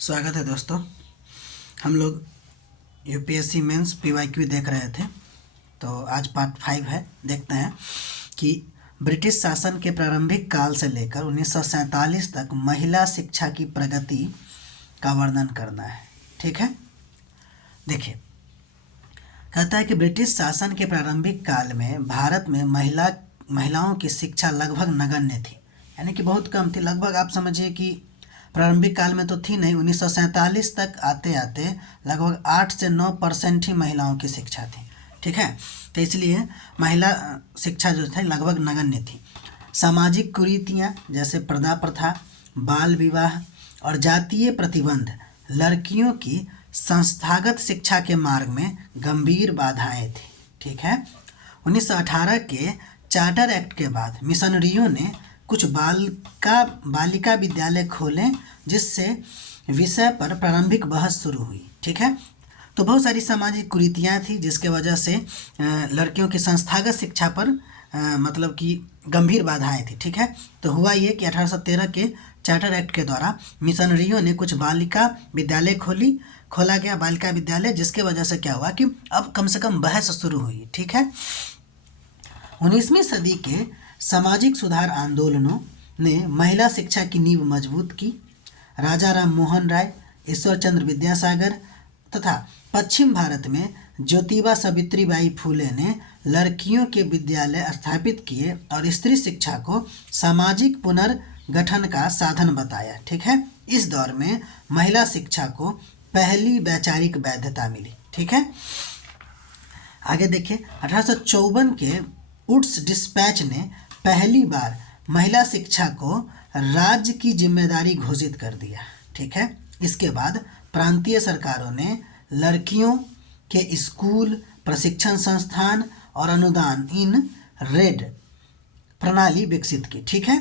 स्वागत है दोस्तों। हम लोग यूपीएससी मेंस पीवाईक्यू देख रहे थे, तो आज पार्ट 5 है। देखते हैं कि ब्रिटिश शासन के प्रारंभिक काल से लेकर 1947 तक महिला शिक्षा की प्रगति का वर्णन करना है। ठीक है, देखिए, कहता है कि ब्रिटिश शासन के प्रारंभिक काल में भारत में महिलाओं की शिक्षा लगभग नगण्य थी, यानी कि बहुत कम थी। लगभग आप समझिए कि प्रारंभिक काल में तो थी नहीं, 1947 तक आते आते लगभग 8 से 9% ही महिलाओं की शिक्षा थी। ठीक है, तो इसलिए महिला शिक्षा जो थी लगभग नगण्य थी। सामाजिक कुरीतियाँ जैसे पर्दा प्रथा, बाल विवाह और जातीय प्रतिबंध लड़कियों की संस्थागत शिक्षा के मार्ग में गंभीर बाधाएं थी। ठीक है, 1918 के चार्टर एक्ट के बाद मिशनरियों ने कुछ बालिका विद्यालय खोले, जिससे विषय पर प्रारंभिक बहस शुरू हुई। ठीक है, तो बहुत सारी सामाजिक कुरीतियाँ थी जिसके वजह से लड़कियों की संस्थागत शिक्षा पर मतलब कि गंभीर बाधाएं थी। ठीक है, तो हुआ ये कि 1813 के चार्टर एक्ट के द्वारा मिशनरियों ने कुछ बालिका विद्यालय खोला गया बालिका विद्यालय, जिसके वजह से क्या हुआ कि अब कम से कम बहस शुरू हुई। ठीक है, 19वीं सदी के सामाजिक सुधार आंदोलनों ने महिला शिक्षा की नींव मजबूत की। राजा राम मोहन राय, ईश्वर चंद्र विद्यासागर तथा पश्चिम भारत में ज्योतिबा सावित्रीबाई फूले ने लड़कियों के विद्यालय स्थापित किए और स्त्री शिक्षा को सामाजिक पुनर्गठन का साधन बताया। ठीक है, इस दौर में महिला शिक्षा को पहली वैचारिक वैधता मिली। ठीक है, आगे देखिए, 1854 के वुड्स डिस्पैच ने पहली बार महिला शिक्षा को राज्य की जिम्मेदारी घोषित कर दिया। ठीक है, इसके बाद प्रांतीय सरकारों ने लड़कियों के स्कूल, प्रशिक्षण संस्थान और अनुदान इन रेड प्रणाली विकसित की। ठीक है,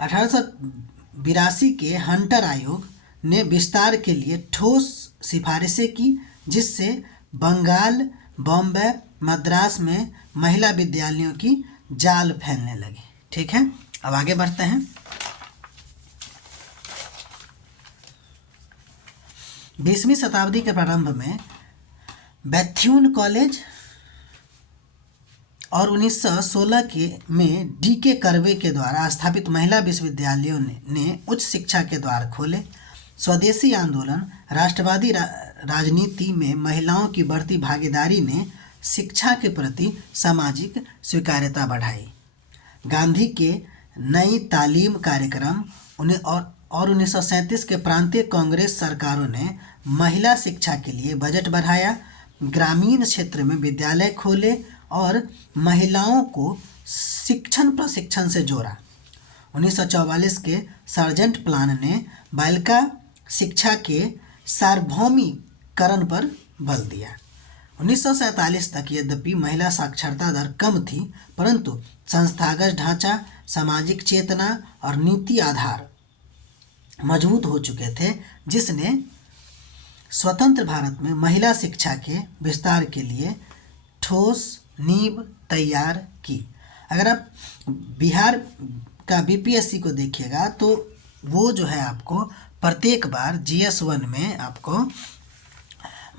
1882 के हंटर आयोग ने विस्तार के लिए ठोस सिफारिशें की, जिससे बंगाल, बॉम्बे, मद्रास में महिला विद्यालयों की जाल फैलने लगी। ठीक है, अब आगे बढ़ते हैं। 20वीं शताब्दी के प्रारंभ में बैथ्यून कॉलेज और 1916 में डी.के. कर्वे के द्वारा स्थापित महिला विश्वविद्यालयों ने उच्च शिक्षा के द्वार खोले। स्वदेशी आंदोलन, राष्ट्रवादी राजनीति में महिलाओं की बढ़ती भागीदारी ने शिक्षा के प्रति सामाजिक स्वीकार्यता बढ़ाई। गांधी के नई तालीम कार्यक्रम और 1937 के प्रांतीय कांग्रेस सरकारों ने महिला शिक्षा के लिए बजट बढ़ाया, ग्रामीण क्षेत्र में विद्यालय खोले और महिलाओं को प्रशिक्षण से जोड़ा। 1944 के सार्जेंट प्लान ने बालिका शिक्षा के सार्वभौमिकरण पर बल दिया। 1947 तक यद्यपि महिला साक्षरता दर कम थी, परंतु संस्थागत ढांचा, सामाजिक चेतना और नीति आधार मजबूत हो चुके थे, जिसने स्वतंत्र भारत में महिला शिक्षा के विस्तार के लिए ठोस नींव तैयार की। अगर आप बिहार का बीपीएससी को देखिएगा तो वो जो है आपको प्रत्येक बार GS1 में आपको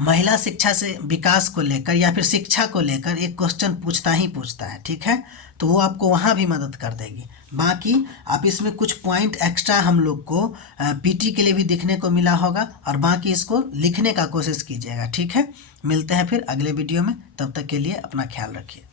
महिला शिक्षा से विकास को लेकर या फिर शिक्षा को लेकर एक क्वेश्चन पूछता है। ठीक है, तो वो आपको वहाँ भी मदद कर देगी। बाकी आप इसमें कुछ पॉइंट एक्स्ट्रा हम लोग को पीटी के लिए भी देखने को मिला होगा, और बाकी इसको लिखने का कोशिश कीजिएगा। ठीक है, मिलते हैं फिर अगले वीडियो में, तब तक के लिए अपना ख्याल रखिए।